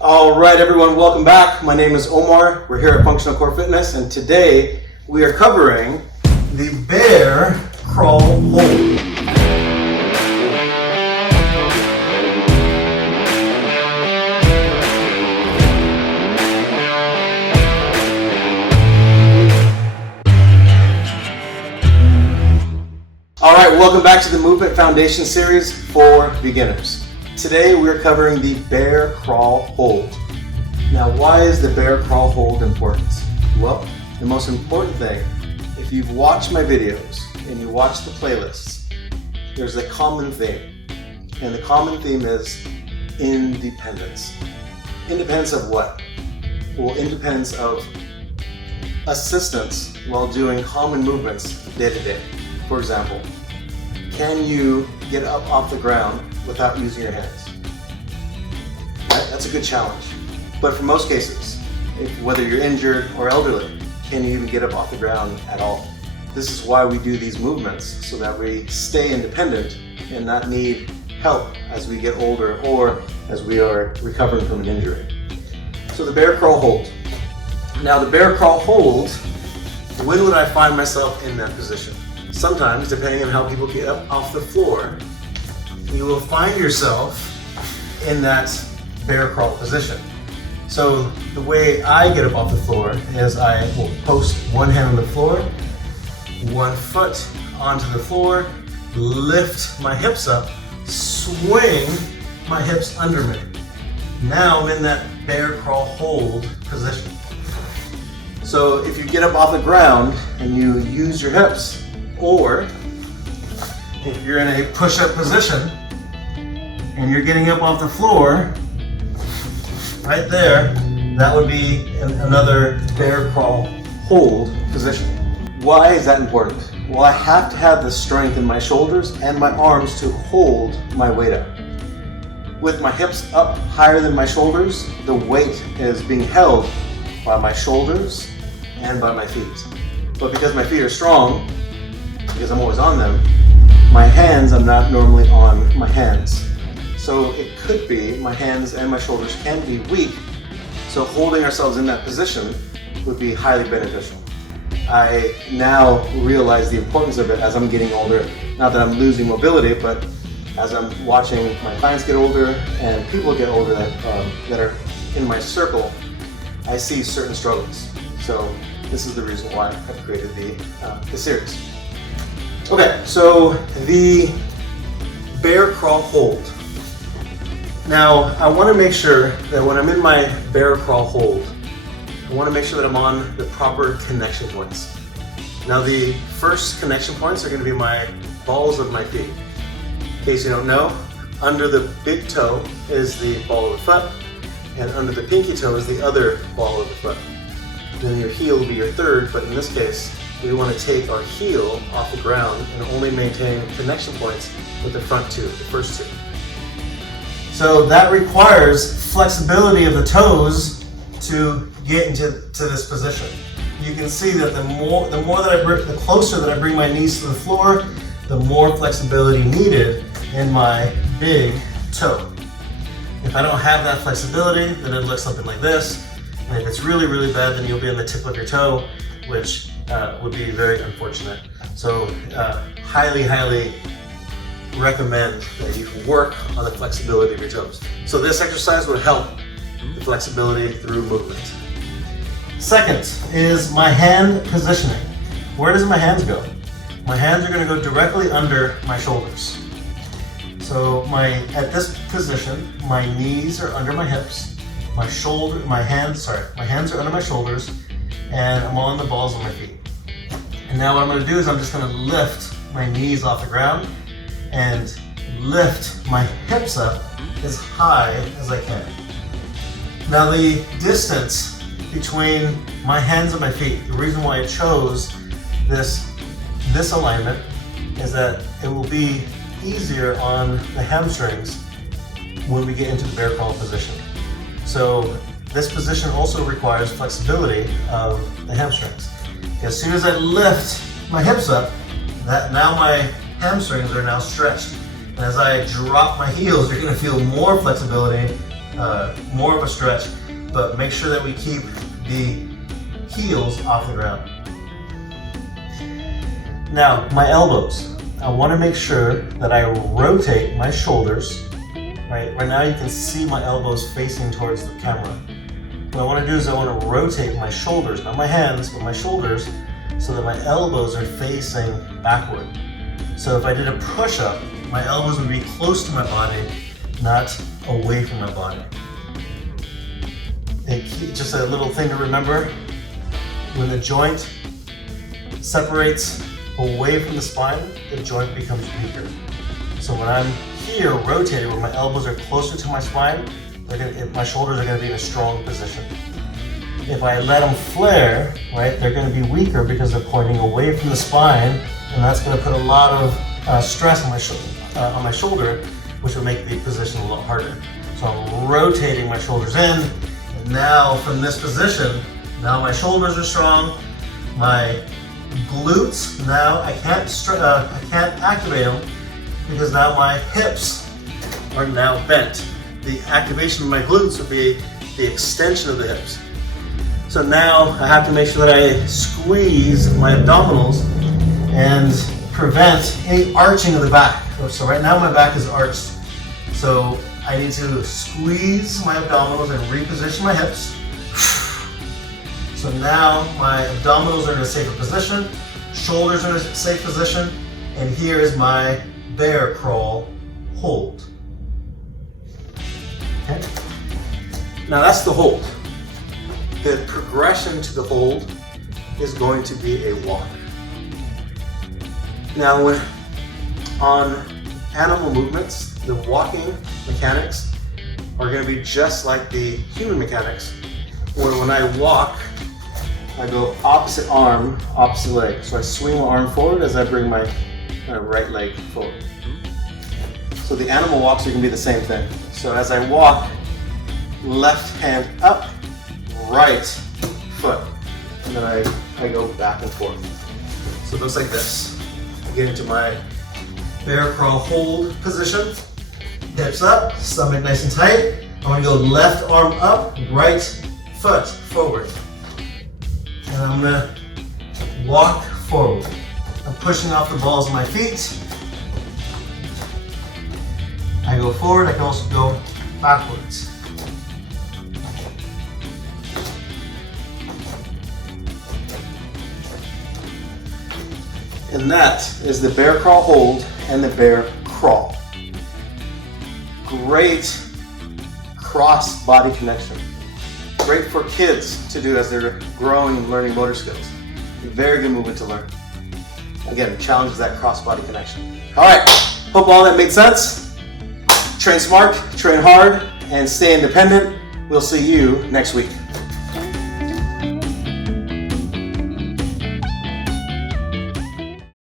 All right, everyone, welcome back. My name is Omar. We're here at Functional Core Fitness, and today we are covering the bear crawl hold. All right, welcome back to the Movement Foundation series for beginners. Today we're covering the bear crawl hold. Now, why is the bear crawl hold important? Well, the most important thing, if you've watched my videos and you watch the playlists, there's a common theme. And the common theme is independence. Independence of what? Well, independence of assistance while doing common movements day to day. For example, can you get up off the ground without using your hands? Right? That's a good challenge. But for most cases, whether you're injured or elderly, can you even get up off the ground at all? This is why we do these movements, so that we stay independent and not need help as we get older or as we are recovering from an injury. So the bear crawl hold. Now the bear crawl hold, when would I find myself in that position? Sometimes, depending on how people get up off the floor, you will find yourself in that bear crawl position. So the way I get up off the floor is I will post one hand on the floor, one foot onto the floor, lift my hips up, swing my hips under me. Now I'm in that bear crawl hold position. So if you get up off the ground and you use your hips, or if you're in a push-up position and you're getting up off the floor, right there, that would be another bear crawl hold position. Why is that important? Well, I have to have the strength in my shoulders and my arms to hold my weight up. With my hips up higher than my shoulders, the weight is being held by my shoulders and by my feet. But because my feet are strong, because I'm always on them, my hands, I'm not normally on my hands. So it could be my hands and my shoulders can be weak, so holding ourselves in that position would be highly beneficial. I now realize the importance of it as I'm getting older. Not that I'm losing mobility, but as I'm watching my clients get older and people get older that are in my circle, I see certain struggles. So this is the reason why I've created the series. Okay, so the bear crawl hold. Now, I want to make sure that when I'm in my bear crawl hold, I want to make sure that I'm on the proper connection points. Now, the first connection points are going to be my balls of my feet. In case you don't know, under the big toe is the ball of the foot, and under the pinky toe is the other ball of the foot. Then your heel will be your third, but in this case, we want to take our heel off the ground and only maintain connection points with the front two, the first two. So that requires flexibility of the toes to get into this position. You can see that the closer that I bring my knees to the floor, the more flexibility needed in my big toe. If I don't have that flexibility, then it looks something like this. And if it's really, really bad, then you'll be on the tip of your toe, which would be very unfortunate. So highly, highly recommend that you work on the flexibility of your toes. So this exercise would help the flexibility through movement. Second is my hand positioning. Where does my hands go? My hands are going to go directly under my shoulders. So at this position, my knees are under my hips, my hands are under my shoulders, and I'm on the balls of my feet. And now what I'm going to do is I'm just going to lift my knees off the ground and lift my hips up as high as I can. Now the distance between my hands and my feet, the reason why I chose this alignment is that it will be easier on the hamstrings when we get into the bear crawl position. So this position also requires flexibility of the hamstrings. As soon as I lift my hips up, now my hamstrings are now stretched. And as I drop my heels, you're going to feel more flexibility more of a stretch, but make sure that we keep the heels off the ground. Now, my elbows. I want to make sure that I rotate my shoulders. Right now you can see my elbows facing towards the camera. What I want to do is I want to rotate my shoulders, not my hands, but my shoulders, so that my elbows are facing backward. So if I did a push-up, my elbows would be close to my body, not away from my body. Just a little thing to remember, when the joint separates away from the spine, the joint becomes weaker. So when I'm here rotated, where my elbows are closer to my spine, my shoulders are going to be in a strong position. If I let them flare, right, they're going to be weaker because they're pointing away from the spine, and that's going to put a lot of stress on my shoulder, which will make the position a lot harder. So I'm rotating my shoulders in, and now from this position, now my shoulders are strong, my glutes, now I can't activate them because now my hips are now bent. The activation of my glutes would be the extension of the hips. So now I have to make sure that I squeeze my abdominals and prevent any arching of the back. So right now my back is arched. So I need to squeeze my abdominals and reposition my hips. So now my abdominals are in a safer position, shoulders are in a safe position, and here is my bear crawl hold. Okay. Now that's the hold. The progression to the hold is going to be a walk. Now on animal movements, the walking mechanics are going to be just like the human mechanics, where when I walk, I go opposite arm, opposite leg. So I swing my arm forward as I bring my right leg forward. So the animal walks are going to be the same thing. So as I walk, left hand up, right foot, and then I go back and forth. So it looks like this. I get into my bear crawl hold position, hips up, stomach nice and tight. I'm going to go left arm up, right foot forward. And I'm going to walk forward. I'm pushing off the balls of my feet. I go forward, I can also go backwards. And that is the bear crawl hold and the bear crawl. Great cross body connection. Great for kids to do as they're growing and learning motor skills. Very good movement to learn. Again, challenges that cross body connection. All right, hope all that made sense. Train smart, train hard, and stay independent. We'll see you next week.